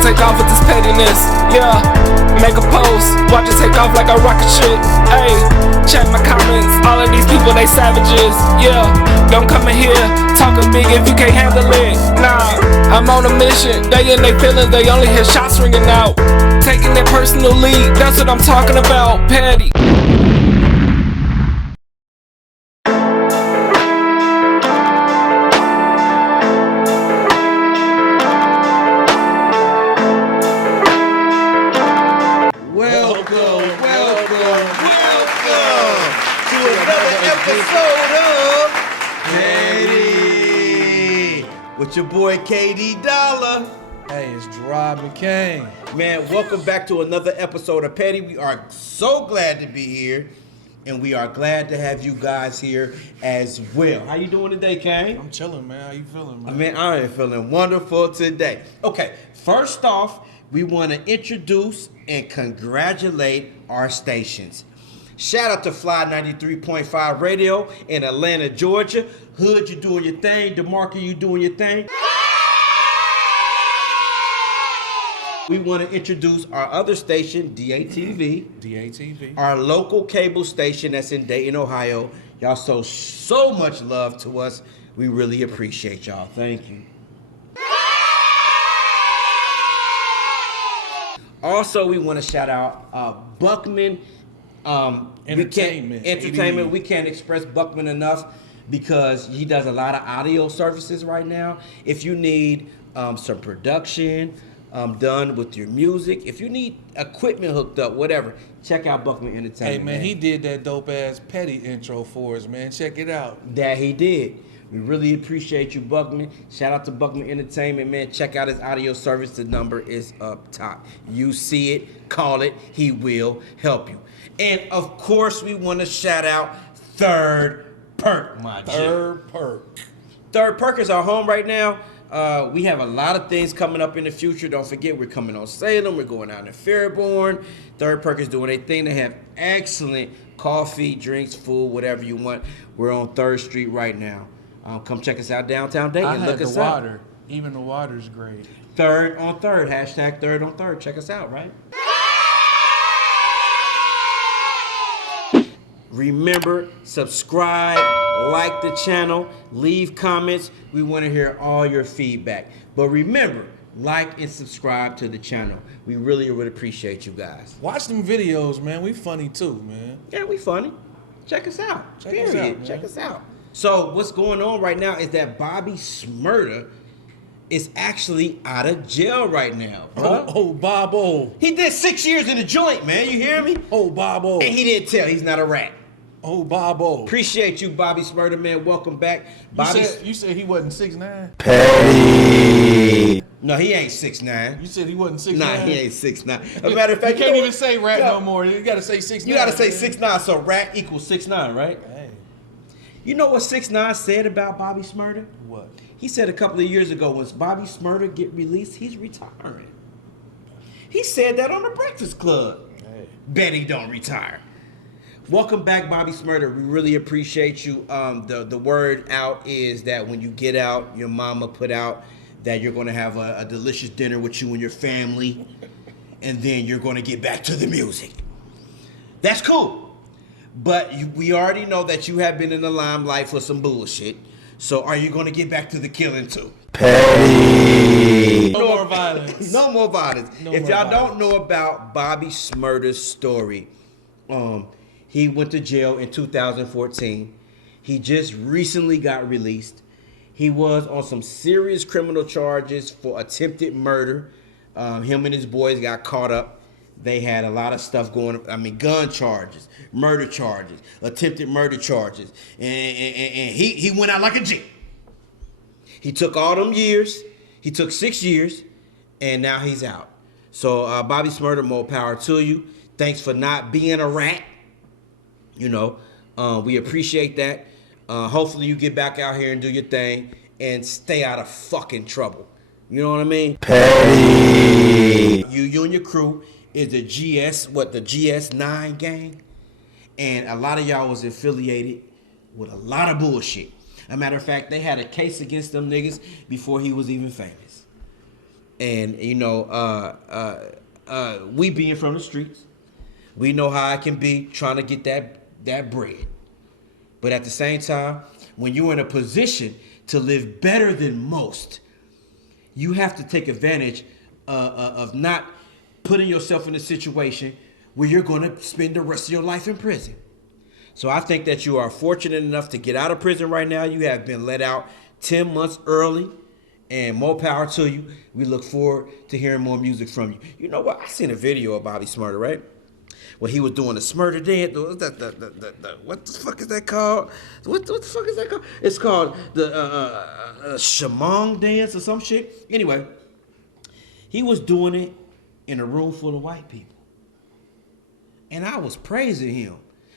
it take off with this pettiness. Yeah, make a post, watch it take off like a rocket ship. Ayy, check my comments, all of these people they savages. Yeah, don't come in here talking big if you can't handle it. Nah, I'm on a mission, they in their feelings, they only hear shots ringing out. Taking their personal lead, that's what I'm talking about, petty. With your boy KD Dollar. Hey, it's Gerard McCain. Man, welcome back to another episode of Petty. We are so glad to be here, and we are glad to have you guys here as well. How you doing today, Kane? I'm chilling, man. How you feeling, man? Man, I am feeling wonderful today. Okay, first off, we want to introduce and congratulate our stations. Shout out to Fly 93.5 Radio in Atlanta, Georgia. Hood, you doing your thing. DeMarco, you doing your thing. We want to introduce our other station, DATV. DATV. Our local cable station that's in Dayton, Ohio. Y'all show so much love to us. We really appreciate y'all. Thank you. Also, we want to shout out Buckman Entertainment. We can't express Buckman enough because he does a lot of audio services right now. If you need some production done with your music, if you need equipment hooked up, whatever, check out Buckman Entertainment. Hey, man, he did that dope-ass Petty intro for us, man. Check it out. That he did. We really appreciate you, Buckman. Shout out to Buckman Entertainment, man. Check out his audio service. The number is up top. You see it, call it. He will help you. And, of course, we want to shout out Third Perk, my G. Third Perk. Third Perk is our home right now. We have a lot of things coming up in the future. Don't forget, we're coming on Salem. We're going out in Fairborn. Third Perk is doing their thing. They have excellent coffee, drinks, food, whatever you want. We're on 3rd Street right now. Come check us out downtown Dayton. I had Look the us water. up. Even the water's great. Third on Third. Hashtag Third on Third. Check us out, right? Remember, subscribe, like the channel, leave comments. We want to hear all your feedback. But remember, like and subscribe to the channel. We really would appreciate you guys. Watch them videos, man. We funny too, man. Yeah, we funny. Check us out. Check us out, man. Check us out. So what's going on right now is that Bobby Shmurda is actually out of jail right now, bro. Oh, Bobo. He did 6 years in the joint, man. You hear me? Oh, Bobo. And he didn't tell. He's not a rat. Oh, Bobo. Appreciate you, Bobby Shmurda, man. Welcome back. You said he wasn't 6'9"? Petty. No, he ain't 6'9". You said he wasn't 6'9"? Nah, he ain't 6'9". As a matter of fact, you can't even say rat no more. You gotta say 6'9". You gotta say 6'9", so rat equals 6'9", right? Hey. You know what 6'9" said about Bobby Shmurda? What? He said a couple of years ago, once Bobby Shmurda get released, he's retiring. He said that on the Breakfast Club. Hey. Bet he don't retire. Welcome back, Bobby Shmurda. We really appreciate you. The word out is that when you get out, your mama put out that you're going to have a delicious dinner with you and your family, and then you're going to get back to the music. That's cool. But we already know that you have been in the limelight for some bullshit. So are you going to get back to the killing too? Petty. No more violence. No more violence. No if more y'all violence. don't know about Bobby Shmurda's story, he went to jail in 2014. He just recently got released. He was on some serious criminal charges for attempted murder. Him and his boys got caught up. They had a lot of stuff going. I mean, gun charges, murder charges, attempted murder charges, and he went out like a G. He took all them years. He took 6 years, and now he's out. So Bobby Shmurda, more power to you. Thanks for not being a rat. You know, we appreciate that. Hopefully you get back out here and do your thing and stay out of fucking trouble. You know what I mean? Petty. You and your crew is the GS9 gang. And a lot of y'all was affiliated with a lot of bullshit. As a matter of fact, they had a case against them niggas before he was even famous. And we being from the streets, we know how I can be trying to get that bread. But at the same time, when you're in a position to live better than most, you have to take advantage of not putting yourself in a situation where you're going to spend the rest of your life in prison. So I think that you are fortunate enough to get out of prison right now. You have been let out 10 months early, and more power to you. We look forward to hearing more music from you. You know what? I seen a video of Bobby Shmurda, right? When he was doing the Shmurda dance. What the fuck is that called? What the fuck is that called? It's called the Shamong dance or some shit. Anyway, he was doing it in a room full of white people. And I was praising him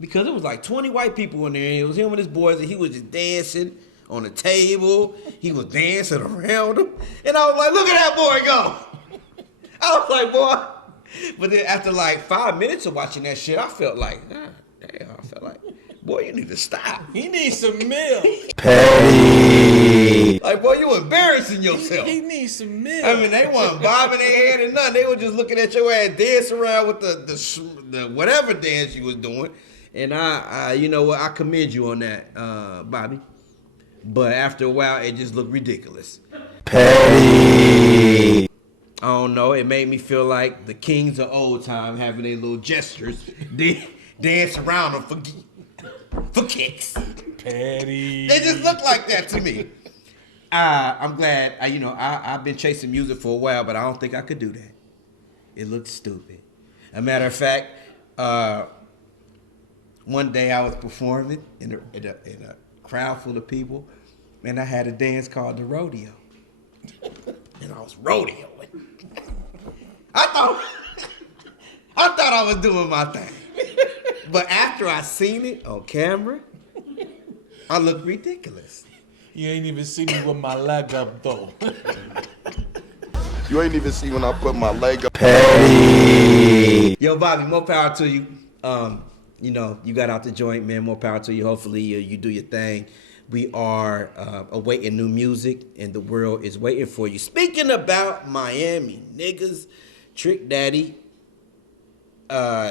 because it was like 20 white people in there. It was him and his boys, and he was just dancing on the table. He was dancing around them. And I was like, look at that boy go. I was like, boy. But then after like 5 minutes of watching that shit, I felt like, boy, you need to stop. He needs some milk. Petty. Like, boy, you embarrassing yourself. He needs some milk. I mean, they weren't bobbing their head and nothing. They were just looking at your ass dance around with the whatever dance you was doing. And I you know what, I commend you on that, Bobby. But after a while, it just looked ridiculous. Petty. I don't know. It made me feel like the kings of old time having their little gestures, dance around them for kicks. Petty. They just look like that to me. I'm glad. I've been chasing music for a while, but I don't think I could do that. It looked stupid. A matter of fact, one day I was performing in a crowd full of people, and I had a dance called the rodeo. And I was rodeoing. I thought I was doing my thing. But after I seen it on camera, I looked ridiculous. You ain't even see me with my leg up though. You ain't even see when I put my leg up. Petty. Yo, Bobby, more power to you. You got out the joint, man. More power to you. Hopefully you do your thing. We are awaiting new music, and the world is waiting for you. Speaking about Miami niggas, Trick Daddy,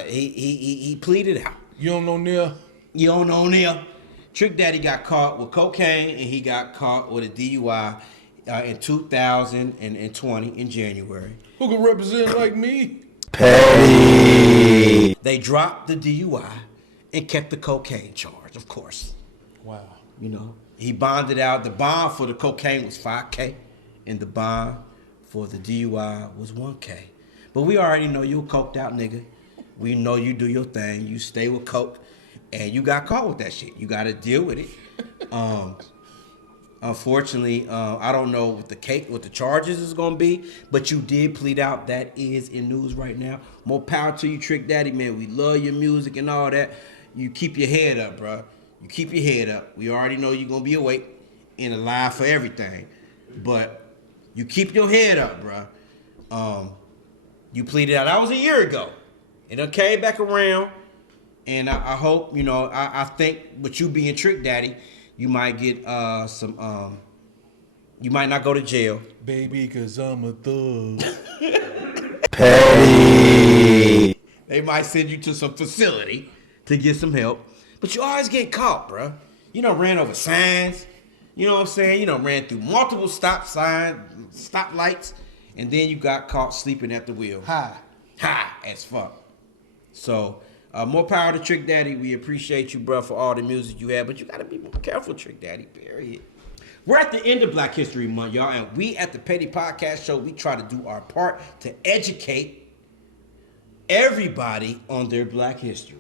he pleaded out. You don't know Neil? You don't know Neil? Trick Daddy got caught with cocaine, and he got caught with a DUI in 2020 in January. Who can represent like me? Petty. They dropped the DUI and kept the cocaine charge, of course. Wow. He bonded out. The bond for the cocaine was $5K, and the bond for the DUI was $1K. But we already know you a coked out nigga. We know you do your thing. You stay with coke, and you got caught with that shit. You got to deal with it. Unfortunately, I don't know what the charges is gonna be, but you did plead out. That is in news right now. More power to you, Trick Daddy, man. We love your music and all that. You keep your head up, bro. You keep your head up. We already know you're gonna be awake and alive for everything, but you keep your head up, bro. You pleaded out. That was a year ago. It done came back around, and I hope, I think with you being Trick Daddy, you might get you might not go to jail. Baby, cause I'm a thug. Petty. They might send you to some facility to get some help. But you always get caught, bro. You done ran over signs. You know what I'm saying? You done ran through multiple stoplights, and then you got caught sleeping at the wheel. High as fuck. So, more power to Trick Daddy. We appreciate you, bro, for all the music you have, but you gotta be more careful, Trick Daddy, period. We're at the end of Black History Month, y'all, and we at the Petty Podcast Show, we try to do our part to educate everybody on their Black history.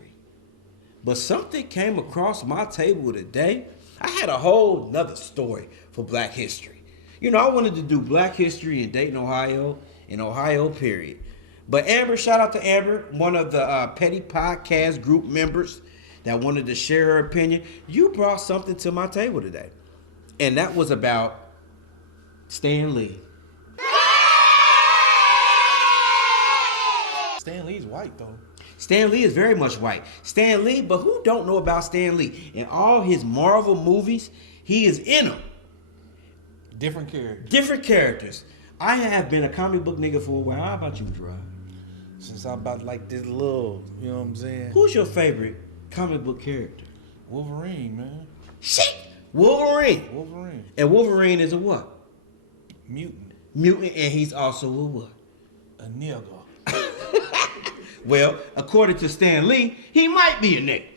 But something came across my table today. I had a whole nother story for Black history. I wanted to do Black history in Dayton, Ohio, and Ohio, period. But Amber, shout out to Amber, one of the Petty Podcast group members that wanted to share her opinion. You brought something to my table today, and that was about Stan Lee. Stan Lee's white, though. Stan Lee is very much white. Stan Lee, but who don't know about Stan Lee? In all his Marvel movies, he is in them. Different characters. Different characters. I have been a comic book nigga for a while. How about you, Dry? Since I'm about like this little, you know what I'm saying? Who's your favorite comic book character? Wolverine, man. Shit! Wolverine. Wolverine. And Wolverine is a what? Mutant. Mutant, and he's also a what? A nigga. Well, according to Stan Lee, he might be a nigga.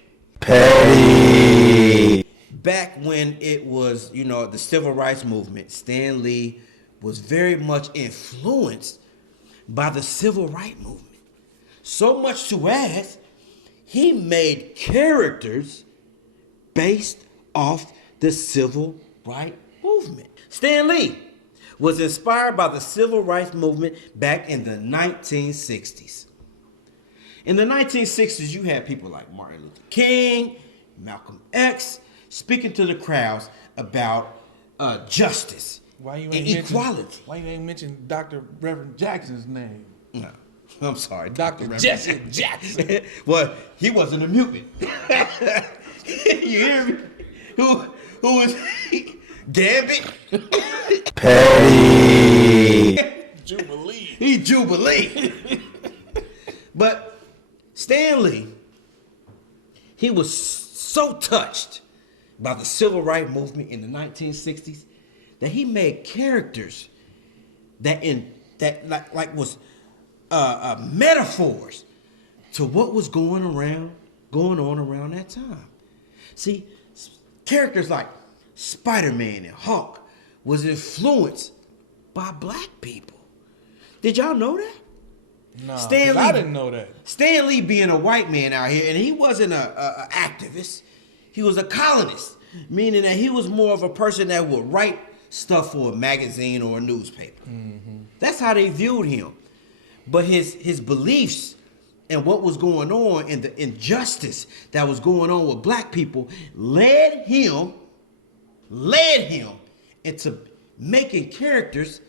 Petty. Back when it was, the civil rights movement, Stan Lee was very much influenced by the civil rights movement. So much to as he made characters based off the civil rights movement. Stan Lee was inspired by the civil rights movement back in the 1960s. In the 1960s, you had people like Martin Luther King, Malcolm X, speaking to the crowds about justice and equality. Why you ain't mention Dr. Reverend Jackson's name? No, I'm sorry, Dr. Jesse Jackson. Well, he wasn't a mutant. You hear me? Who was he? Gambit? Petty. Jubilee. He Jubilee. But Stan Lee, he was so touched by the civil rights movement in the 1960s that he made characters that was metaphors to what was going on around that time. See, characters like Spider-Man and Hulk was influenced by black people. Did y'all know that? No, I didn't know that. Stan Lee being a white man out here, and he wasn't a activist. He was a colonist, meaning that he was more of a person that would write stuff for a magazine or a newspaper. Mm-hmm. That's how they viewed him. But his beliefs and what was going on and the injustice that was going on with black people led him into making characters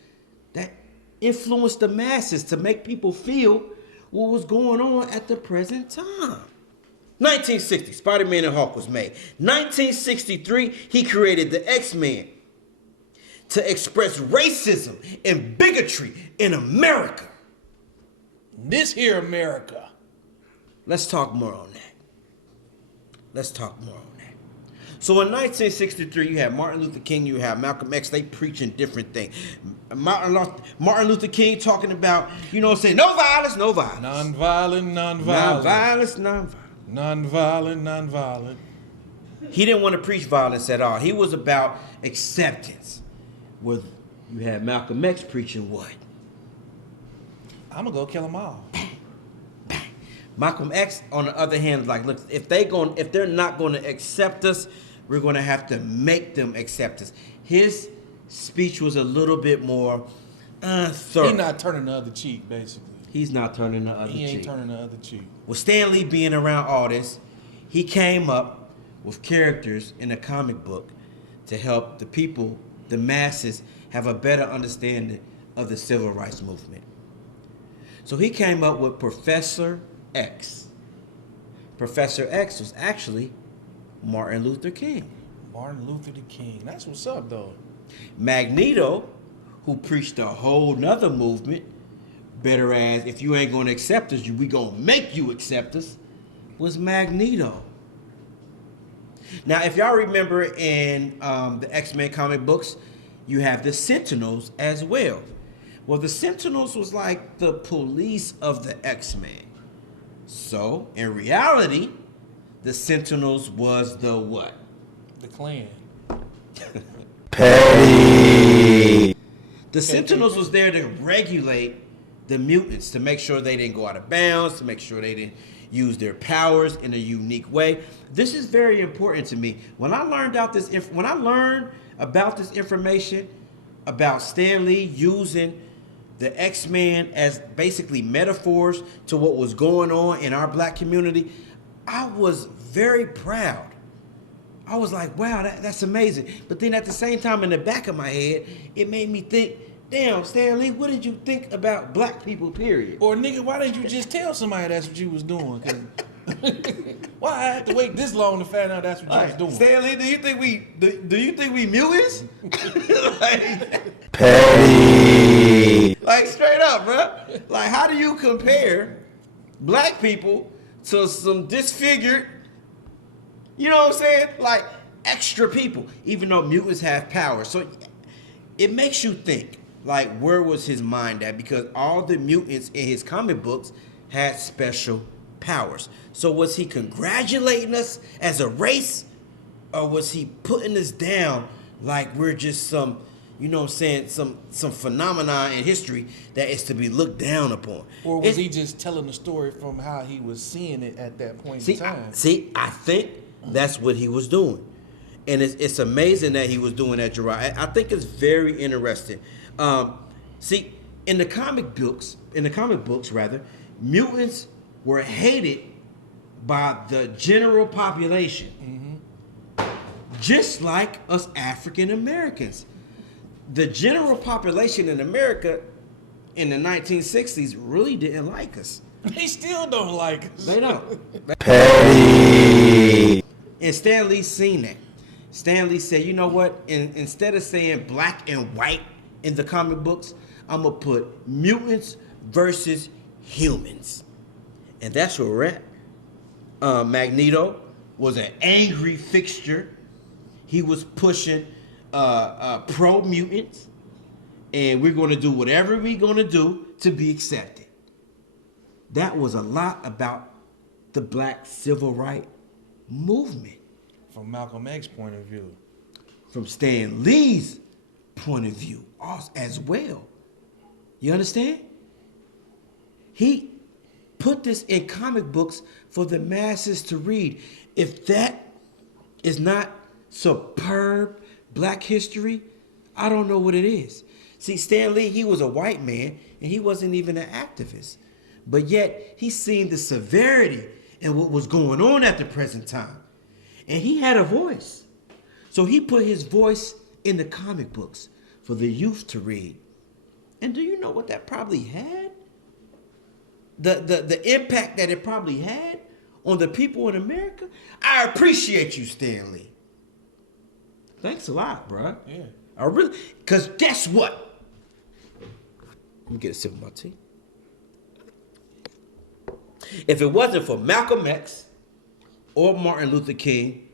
that influenced the masses to make people feel what was going on at the present time. 1960, Spider-Man and Hulk was made. 1963, he created the X-Men to express racism and bigotry in America. This here America. Let's talk more on that. So in 1963, you have Martin Luther King, you have Malcolm X, they preaching different things. Martin Luther King talking about, saying no violence, no violence. Non-violent. Non-violence. Non-violent. He didn't want to preach violence at all. He was about acceptance. Where you had Malcolm X preaching what? I'm going to go kill them all. Malcolm X, on the other hand, is like, look, if they're not going to accept us, we're going to have to make them accept us. His speech was a little bit more thorough. He's not turning the other cheek, basically. He's not turning the other cheek. He ain't turning the other cheek. With Stan Lee being around all this, he came up with characters in a comic book to help the people, the masses, have a better understanding of the civil rights movement. So he came up with Professor X. Professor X was actually Martin Luther King. Martin Luther King. That's what's up, though. Magneto, who preached a whole nother movement, better as if you ain't gonna accept us, we gonna make you accept us, was Magneto. Now, if y'all remember in the X-Men comic books, you have the Sentinels as well. Well, the Sentinels was like the police of the X-Men. So, in reality, the Sentinels was the what? The Klan. Petty. The Sentinels was there to regulate the mutants, to make sure they didn't go out of bounds, to make sure they didn't use their powers in a unique way. This is very important to me. When I learned about this information about Stan Lee using the X-Men as basically metaphors to what was going on in our black community, I was very proud. I was like, wow, that's amazing. But then at the same time, in the back of my head, it made me think, damn, Stan Lee, what did you think about black people, period? Or nigga, why didn't you just tell somebody that's what you was doing? Why I had to wait this long to find out that's what you was doing? Stan Lee, do you think we mutants? Petty. Like straight up, bro. Like how do you compare black people to some disfigured, you know what I'm saying? Like extra people, even though mutants have power. So it makes you think, like, where was his mind at? Because all the mutants in his comic books had special powers. So was he congratulating us as a race? Or was he putting us down like we're just some, you know what I'm saying, some phenomenon in history that is to be looked down upon? Or was he just telling the story from how he was seeing it at that point in time? I think that's what he was doing. And it's amazing that he was doing that, Gerard. I think it's very interesting. See, in the comic books, mutants were hated by the general population, just like us African Americans. The general population in America in the 1960s really didn't like us. They still don't like us. They don't. Petty. And Stan Lee seen that. Stan Lee said, you know what? Instead of saying black and white in the comic books, I'm going to put mutants versus humans. And that's where we're at. Magneto was an angry fixture. He was pushing pro-mutants. And we're going to do whatever we're going to do to be accepted. That was a lot about the black civil rights movement. From Malcolm X's point of view. From Stan Lee's point of view as well. You understand? He put this in comic books for the masses to read. If that is not superb black history, I don't know what it is. See, Stan Lee, he was a white man, and he wasn't even an activist. But yet, he seen the severity and what was going on at the present time. And he had a voice. So he put his voice in the comic books for the youth to read. And do you know what that probably had? The impact that it probably had on the people in America? I appreciate you, Stan Lee. Thanks a lot, bro. Yeah. I really, because guess what? Let me get a sip of my tea. If it wasn't for Malcolm X or Martin Luther King,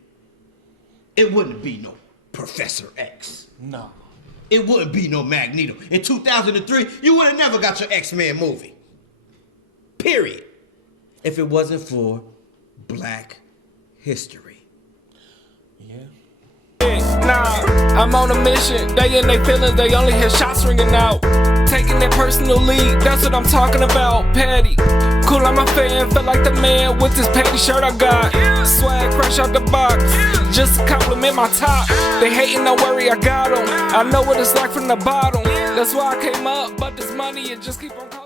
it wouldn't be no Professor X. No. It wouldn't be no Magneto. In 2003, you would have never got your X-Men movie. Period. If it wasn't for black history. Yeah. Nah, I'm on a mission. They in their feelings, they only hear shots ringing out. Taking their personal lead, that's what I'm talking about. Petty, cool, I'm a fan. Feel like the man with this petty shirt I got. Swag fresh out the box, just to compliment my top. They hating, don't worry, I got them. I know what it's like from the bottom. That's why I came up, but this money, it just keep on calling.